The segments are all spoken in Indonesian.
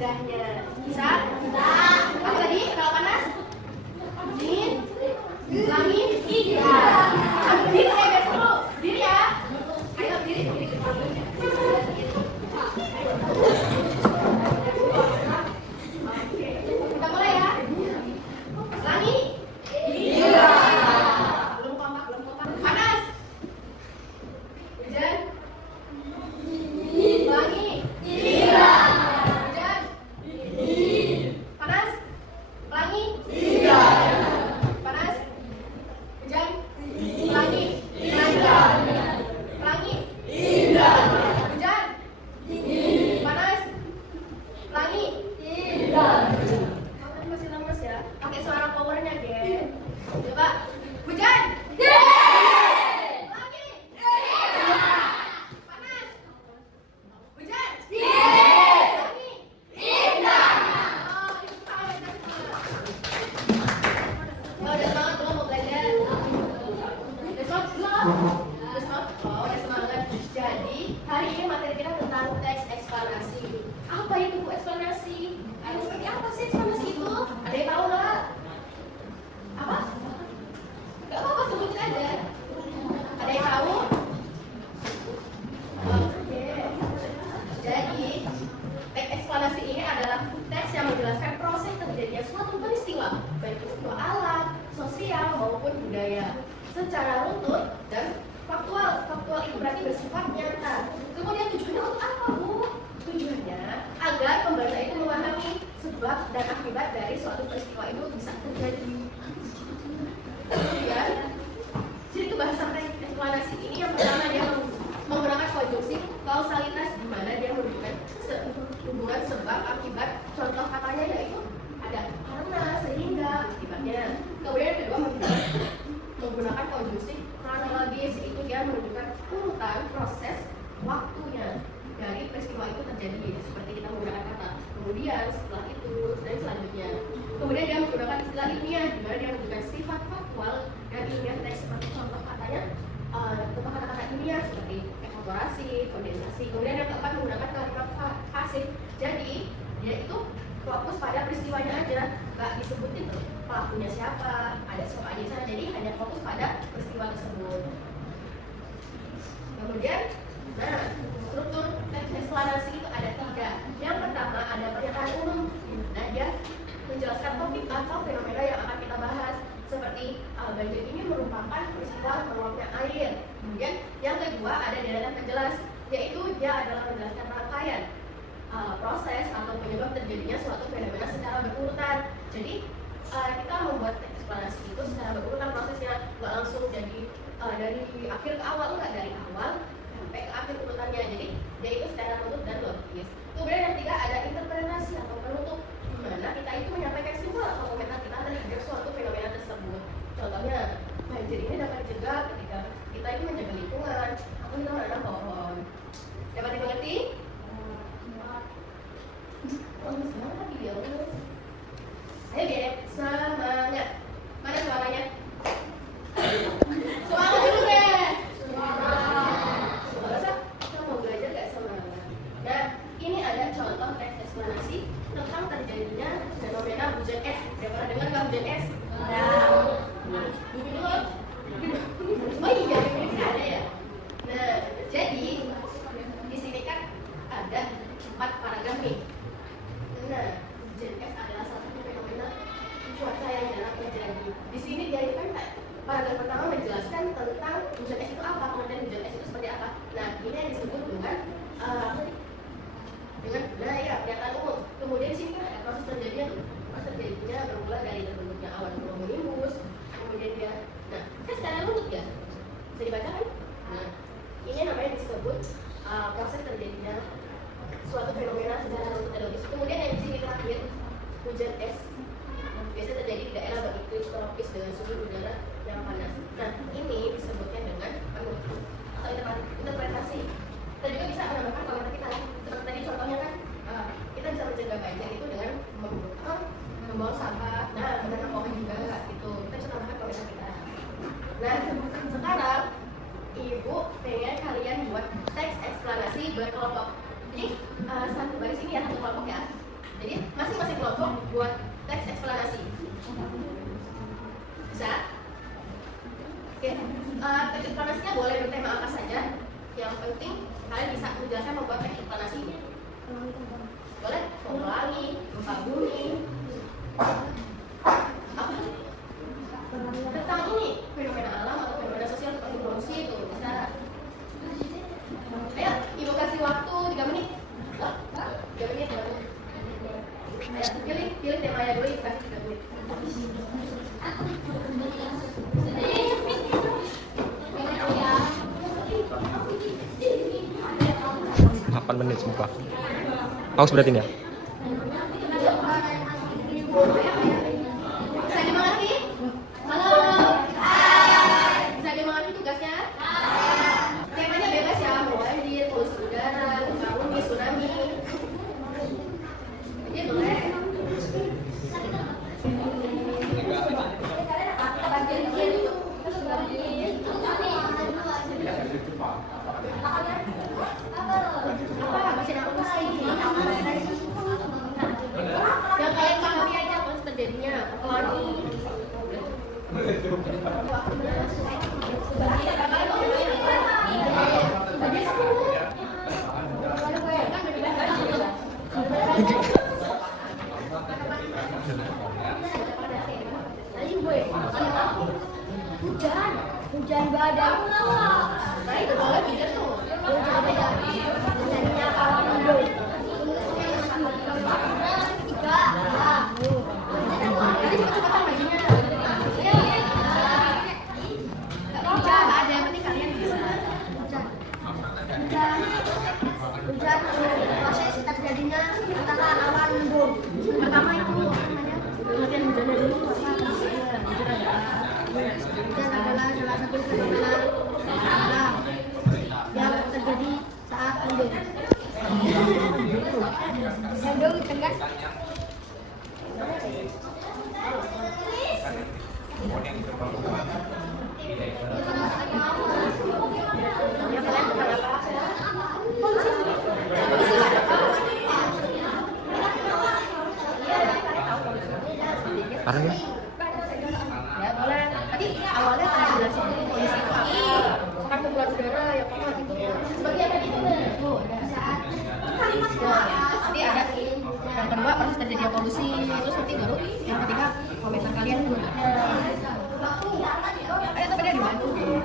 indahnya. Bisa? Bisa. Apa tadi? Kalau panas? Dingin? Langit? Iya. Diri guys dulu. Diri ya. Ayo diri. Kita mulai ya. Langit? Iya. Belum kompak. Panas? Hujan? Langit? Iya. Hujan? Panas? Pelangi? Iya. Panas? Hujan? Pelangi? Iya. Pelangi? Iya. Hujan? Panas? Pelangi? Iya. Kamu tadi masih lemes ya? Pakai suara powernya, Gen. Coba. Hujan? Pelangi? Panas? Hujan? Pelangi? Oh, udah semangat belum mau belajar? Udah semangat belum? Udah semangat? Oh, udah semangat. Jadi, hari ini materi kita tentang teks eksplanasi. Apa itu Bu eksplanasi? Ada seperti apa sih eksplanasi itu? Ada yang tahu nggak? Apa? Nggak apa-apa, sebutin aja. Ada yang tahu? Oke. Jadi, teks eksplanasi ini adalah teks yang menjelaskan proses terjadinya suatu peristiwa, baik peristiwa alam, sosial maupun budaya, secara runtut dan faktual. Faktual itu berarti bersifat nyata. Kemudian tujuannya untuk apa, Bu? Tujuannya agar pembaca itu memahami sebab dan akibat dari suatu peristiwa itu bisa terjadi. Kemudian, jadi itu bahasa teks eksplanasi ini yang pertama dia menggunakan konjungsi kausalitas di mana dia menunjukkan hubungan sebab akibat. Contoh katanya yaitu ada karena, sehingga, akibatnya. Kemudian yang kedua menggunakan konjungsi kronologis, itu dia menunjukkan urutan proses waktunya dari peristiwa itu terjadi, seperti kita menggunakan kata kemudian, setelah itu, dan selanjutnya. Kemudian dia menggunakan istilah ilmiah di mana dia menunjukkan sifat faktual dan ilmiah teks, seperti contoh katanya contoh kata-kata ilmiah seperti evaporasi, kondensasi. Kemudian yang keempat menggunakan kalimat pasif. Jadi dia itu fokus pada peristiwanya aja, nggak disebutin pelakunya siapa, ada siapa aja sana. Jadi hanya fokus pada peristiwa tersebut. Kemudian, nah struktur teks eksplanasi itu ada tiga. Yang pertama ada pernyataan umum. Nah dia menjelaskan topik atau fenomena yang akan kita bahas, seperti banjir ini merupakan peristiwa meluapnya air. Kemudian yang kedua ada deretan penjelas, yaitu dia adalah menjelaskan rangkaian proses atau penyebab terjadinya suatu fenomena secara berurutan. Jadi kita membuat teks eksplanasi itu secara berurutan prosesnya, nggak langsung jadi dari akhir ke awal, enggak, dari awal sampai ke akhir urutannya. Jadi dia itu secara runtut dan logis. Kemudian yang ketiga ada interpretasi atau penutup, di mana kita itu menyampaikan kesimpulan atau komentar kita terhadap suatu fenomena tersebut. Contohnya, banjir ini dapat dicegah ketika kita itu menjaga lingkungan atau kita menanam pohon. Dapat dimengerti? Oh, semangat video. Ayo biar semangat. Mana suaranya? Semangat dulu deh. Semangat. Kita mau belajar gak semangat? Nah, ini ada contoh teks eksplanasi tentang terjadinya fenomena hujan es. Udah pernah dengar nggak hujan es? Bumi dulu. Oh iya, ini ada ya. Nah, jadi di sini kan ada 4 paragraf nih. Nah, hujan es adalah salah satu fenomena cuaca yang jarang terjadi. Di sini dia kan paragraf pertama menjelaskan tentang hujan es itu apa, kemudian hujan es itu seperti apa. Nah, ini yang disebut dengan pernyataan umum. Kemudian di sini kan ada proses terjadinya tuh. Proses terjadinya bermula dari terbentuknya awan cumulonimbus. Kemudian dia, nah, kan secara runtut ya, bisa dibaca kan? Nah, ini namanya disebut proses terjadinya suatu fenomena secara runtut dan logis. Kemudian yang di sini terakhir, hujan es biasa terjadi di daerah beriklim tropis dengan suhu udara yang panas. Nah, ini disebutnya dengan penutup atau interpretasi. Kita juga bisa menambahkan komentar kita. Seperti tadi contohnya kan, kita bisa mencegah banjir itu dengan membuang sampah. Nah, menanam pohon juga gitu. Kita bisa tambahkan komentar kita. Nah, sekarang Ibu pengen kalian buat teks eksplanasi berkelompok. Jadi satu baris ini ya, satu kelompok ya. Jadi masing-masing kelompok buat teks eksplanasi. Bisa? Oke. Teks eksplanasinya boleh bertema apa saja. Yang penting kalian bisa menjelaskan membuat teks eksplanasi. Boleh? Pelangi, gempa bumi. Apa? Tentang ini fenomena alam atau fenomena sosial seperti korupsi itu bisa. Ayo, ibu kasih waktu 3 menit. 3 menit. Ayo, pilih temanya dulu, ibu kasih 3 menit. 8 menit semoga. Paus berarti ya? Bisa dimengerti? Halo. Bisa dimengerti tugasnya? Temanya bebas ya, mau banjir, polusi udara, gempa bumi, tsunami. Ini boleh. Yang kalian pahami aja proses terjadinya. Hujan badai. Nah itu boleh bisa tuh. Hujannya awan mendung. Jadi cepet-cepetan bajunya. Bisa, ada yang penting kalian bisa. Hujan proses terjadinya antara awan mendung. Pertama itu latihan hujannya dulu. Hujan adalah salah satu fenomena alam yang terjadi saat mendung. Mendung di tengah. Ya kalian tentang apa? Sekarang ya? Ya boleh. Tadi awalnya saya jelasin dulu polisi itu apa. Partikula udara yang apa gitu. Sebagai apa gitu? Tuh ada. Nanti ada yang kedua proses terjadinya polusi. Terus nanti baru yang ketiga komentar kalian dulu. Ayo tapi dia dibantu deh.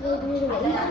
Fenomena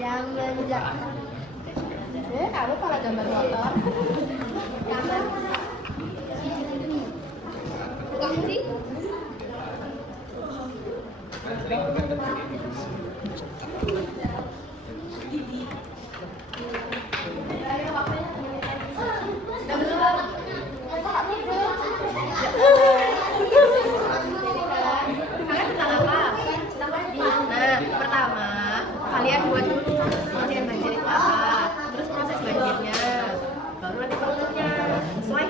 yang menjadi Kamu kalau gambar motor gambar bukan sih? kalian tentang apa? Nah, pertama kalian buat dulu pengertian banjir itu apa, terus proses banjirnya, baru nanti produknya. Sesuai.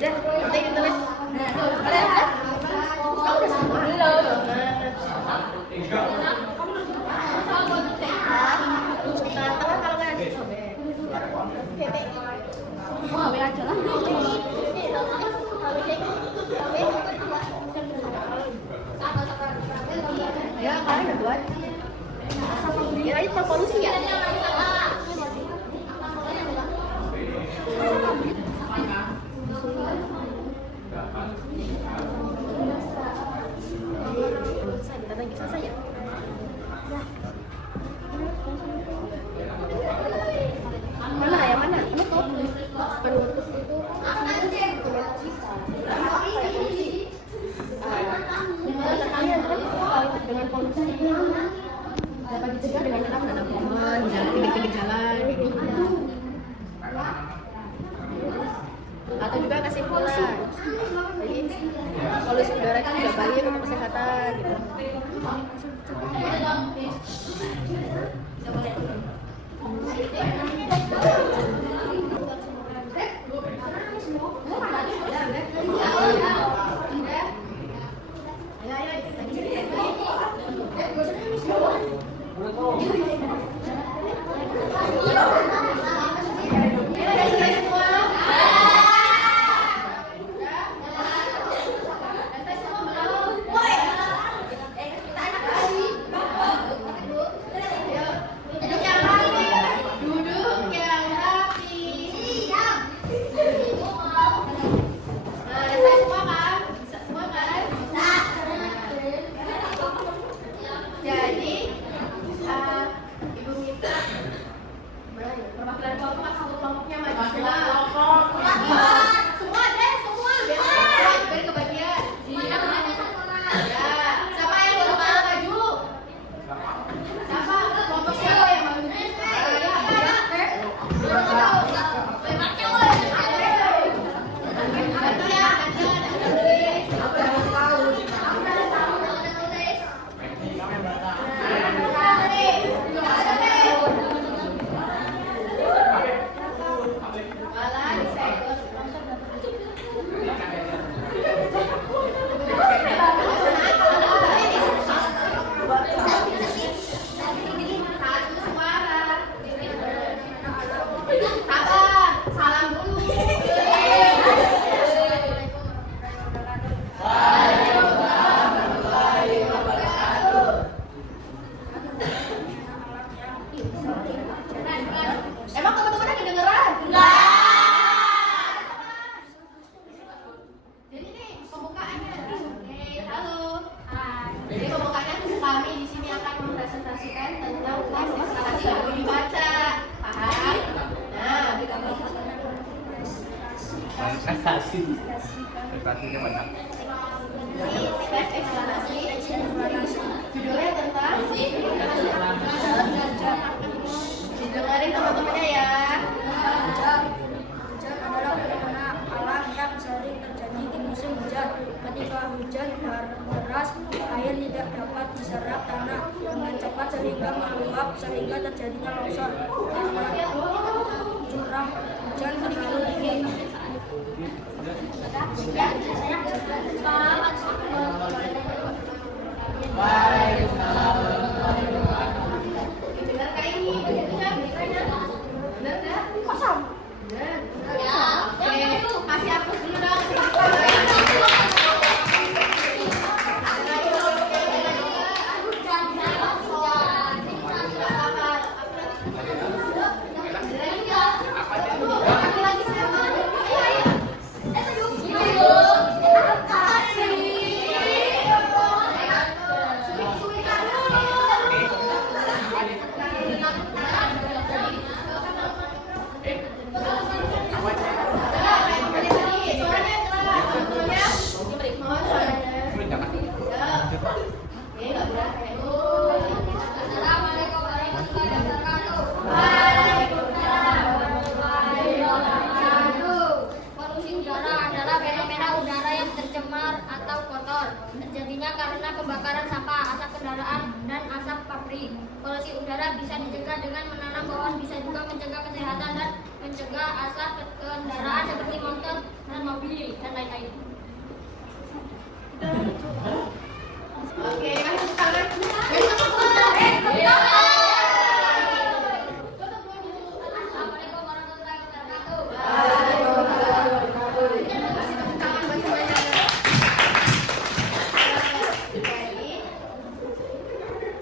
Ya udah, nanti ditulis. Kalian udah? Kamu udah semua? Belum. Tengah kalau nggak ada sobek. Oh, ambil aja lah. Ya, kalian udah buat. Ya, itu polusi ya. Selesai, bentar lagi selesai ya. dapat dicegah dengan cara menanam pohon di pinggir-pinggir jalan kayak gitu. Atau juga kasih bola. Jadi polusi udara kan juga baik untuk kesehatan gitu. Perwakilan kelompok satu kelompoknya maju semua deh semua biar kebagian ya siapa yang baru maju siapa kelompok siapa yang maju Emang teman-temannya kedengeran? Enggak. Jadi nih pembukaannya. Oke, halo. Hai. Jadi pembukaannya kami di sini akan mempresentasikan tentang prestasi lagu dibaca. Paham? Nah, Prestasi. Prestasinya banyak. tes eksplanasi. Judulnya tentang didengarin teman-temannya ya. Hujan adalah fenomena alam yang sering terjadi di musim hujan. Ketika hujan deras, air tidak dapat diserap tanah dengan cepat sehingga meluap sehingga terjadinya longsor. Curah hujan terlalu tinggi. Benar kayak ini, begitu kan? Benar nggak? Kosong. Benar. Oke, kasih hapus dulu dong. Polusi udara adalah fenomena udara yang tercemar atau kotor, terjadinya karena pembakaran sampah, asap kendaraan, dan asap pabrik. Polusi udara bisa dicegah dengan menanam pohon, bisa juga mencegah kesehatan dan mencegah asap kendaraan seperti motor dan mobil dan lain-lain. Oke, kasih tangan. Assalamualaikum warahmatullahi wabarakatuh. Tangan buat semuanya.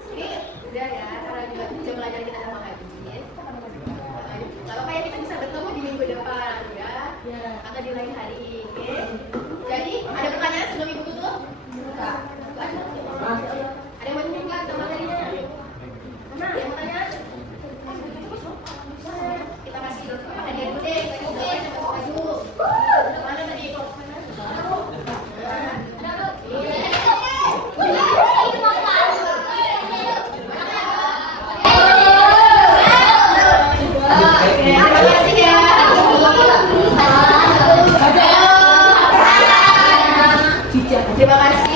Ini udah ya, karena juga jam belajar kita sama habis. Kalau kayak kita bisa bertemu di minggu depan ya, atau di lain hari. Oke. Jadi ada pertanyaan sebelum ibu tutup? Terima kasih.